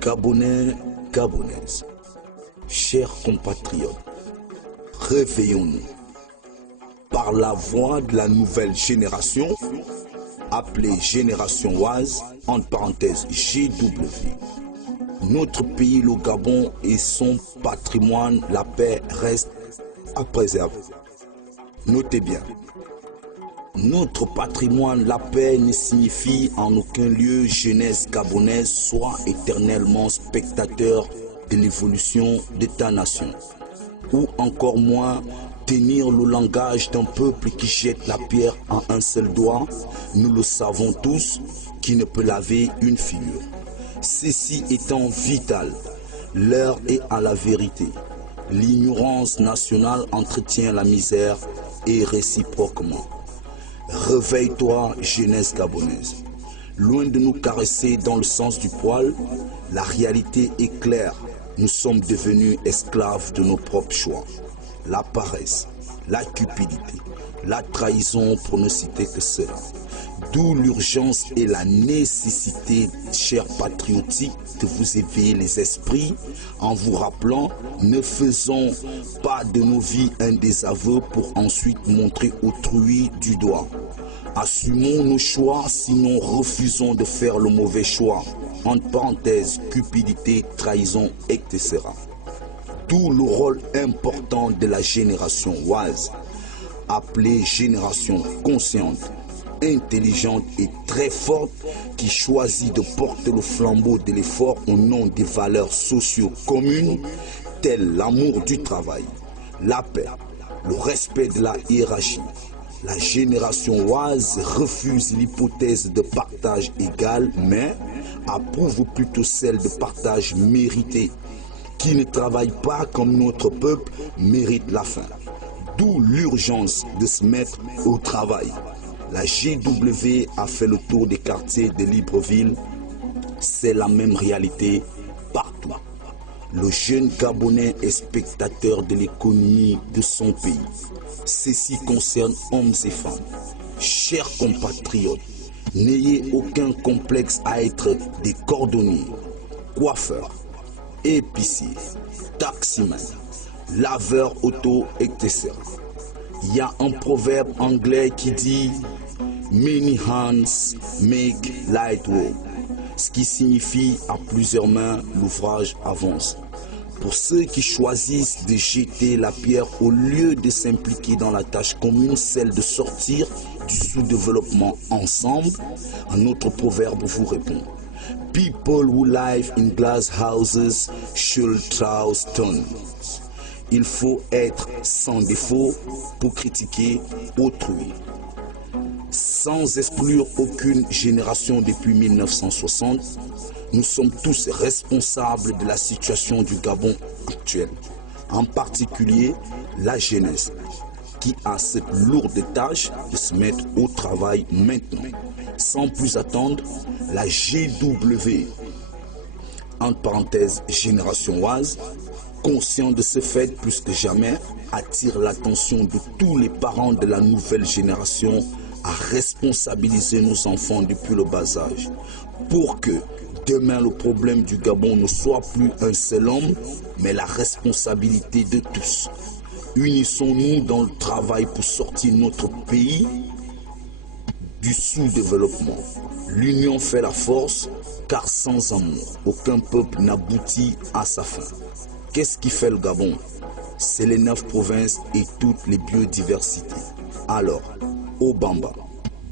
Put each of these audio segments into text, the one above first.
Gabonais, Gabonaises, chers compatriotes, réveillons-nous. Par la voix de la nouvelle génération, appelée Génération Oise, entre parenthèses GW. Notre pays, le Gabon, et son patrimoine, la paix reste à préserver. Notez bien, notre patrimoine, la paix, ne signifie en aucun lieu jeunesse gabonaise soit éternellement spectateur de l'évolution d'État-nation, ou encore moins tenir le langage d'un peuple qui jette la pierre en un seul doigt, nous le savons tous, qui ne peut laver une figure. Ceci étant vital, l'heure est à la vérité. L'ignorance nationale entretient la misère et réciproquement. Réveille-toi, jeunesse gabonaise. Loin de nous caresser dans le sens du poil, la réalité est claire. Nous sommes devenus esclaves de nos propres choix. La paresse, la cupidité, la trahison pour ne citer que cela. D'où l'urgence et la nécessité, chers patriotiques, de vous éveiller les esprits en vous rappelant, ne faisons pas de nos vies un désaveu pour ensuite montrer autrui du doigt. Assumons nos choix, sinon refusons de faire le mauvais choix. Entre parenthèses, cupidité, trahison, etc. D'où le rôle important de la génération Oise, appelée génération consciente, intelligente et très forte, qui choisit de porter le flambeau de l'effort au nom des valeurs sociaux communes, telles l'amour du travail, la paix, le respect de la hiérarchie. La génération Oise refuse l'hypothèse de partage égal, mais approuve plutôt celle de partage mérité. Qui ne travaille pas comme notre peuple mérite la faim. D'où l'urgence de se mettre au travail. La GW a fait le tour des quartiers de Libreville. C'est la même réalité partout. Le jeune Gabonais est spectateur de l'économie de son pays. Ceci concerne hommes et femmes. Chers compatriotes, n'ayez aucun complexe à être des cordonniers, coiffeurs, épiciers, taximans, laveurs auto, etc. Il y a un proverbe anglais qui dit « Many hands make light work », ce qui signifie « à plusieurs mains, l'ouvrage avance ». Pour ceux qui choisissent de jeter la pierre au lieu de s'impliquer dans la tâche commune, celle de sortir du sous-développement ensemble, un autre proverbe vous répond. People who live in glass houses should throw stones. Il faut être sans défaut pour critiquer autrui. Sans exclure aucune génération depuis 1960, nous sommes tous responsables de la situation du Gabon actuel, en particulier la jeunesse, qui a cette lourde tâche de se mettre au travail maintenant. Sans plus attendre, la GW, entre parenthèses Génération Oise, conscient de ce fait plus que jamais, attire l'attention de tous les parents de la nouvelle génération à responsabiliser nos enfants depuis le bas âge, pour que demain le problème du Gabon ne soit plus un seul homme, mais la responsabilité de tous. Unissons-nous dans le travail pour sortir notre pays du sous-développement. L'union fait la force, car sans amour, aucun peuple n'aboutit à sa fin. Qu'est-ce qui fait le Gabon? C'est les 9 provinces et toutes les biodiversités. Alors, Obamba,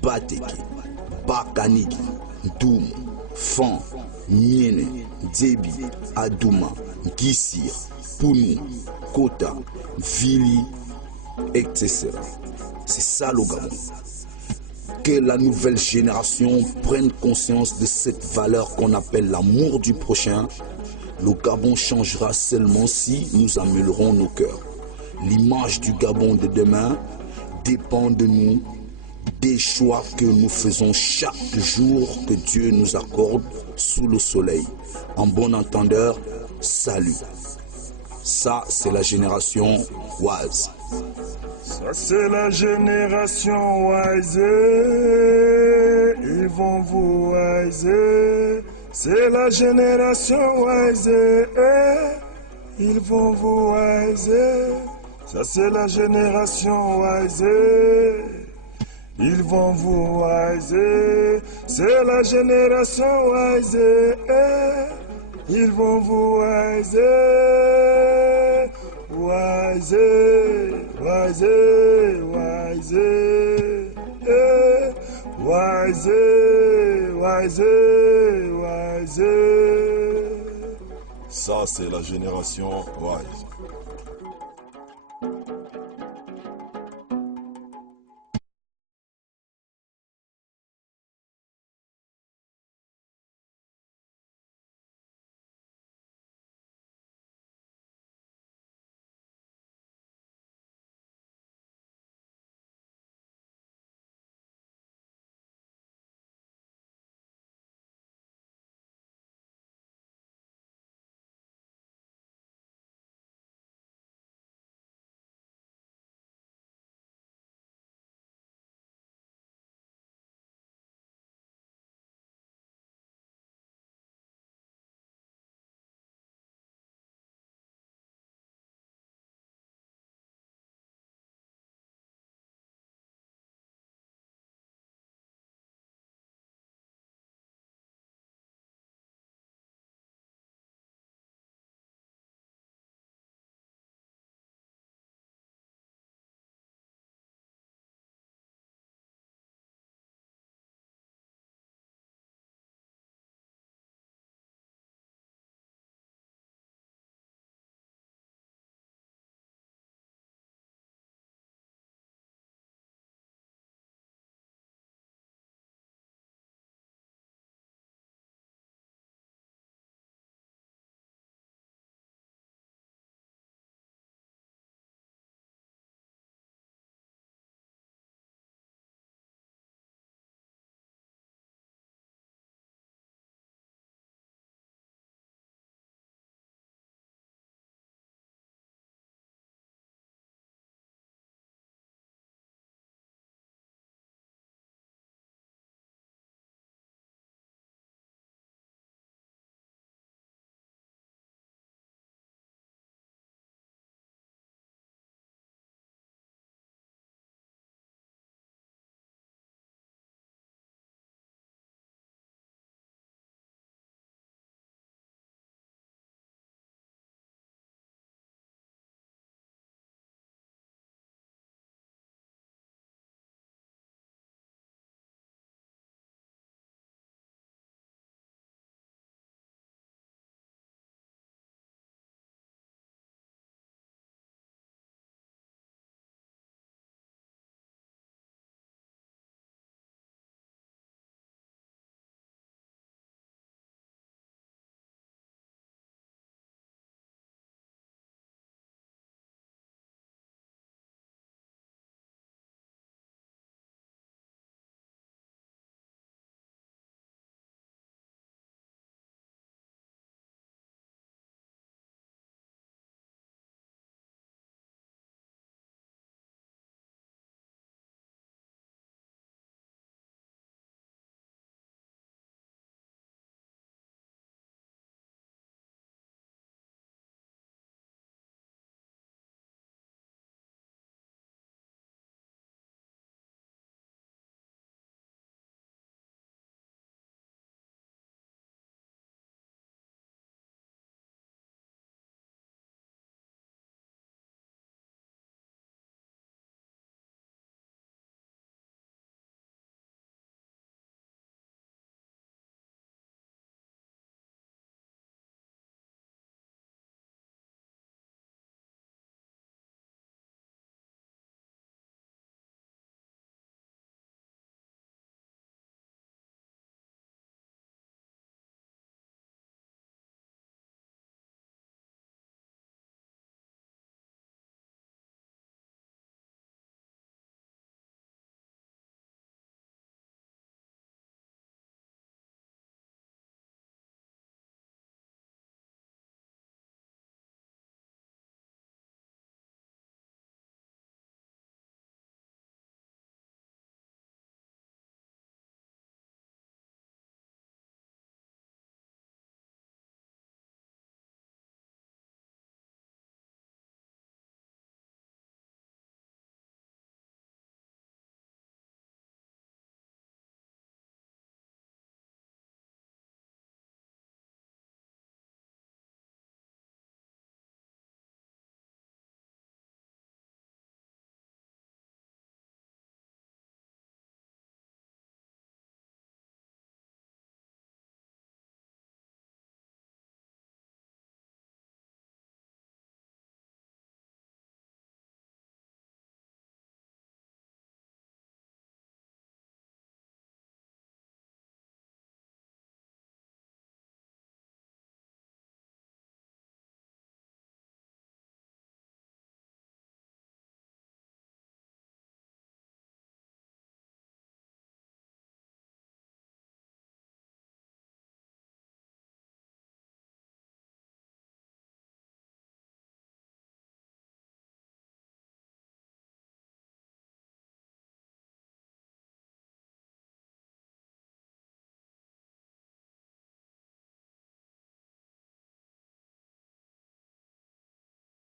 Bateke, Bakanigi, Doum, Fan, Miene, Djebi, Adouma, Gissir, Pounou, Kota, Vili, etc. C'est ça le Gabon. Que la nouvelle génération prenne conscience de cette valeur qu'on appelle l'amour du prochain. Le Gabon changera seulement si nous améliorons nos cœurs. L'image du Gabon de demain dépend de nous, des choix que nous faisons chaque jour que Dieu nous accorde sous le soleil. En bon entendeur, salut. Ça, c'est la génération Oise. Ça, c'est la génération Oise. Ils vont vous Oise. C'est la génération wise. Ils vont vous wise. Ça c'est la génération wise. Ils vont vous wise. C'est la génération wise. Ils vont vous wise. Wise, wise, wise. Wise, wise, wise. Ça, c'est la génération wise.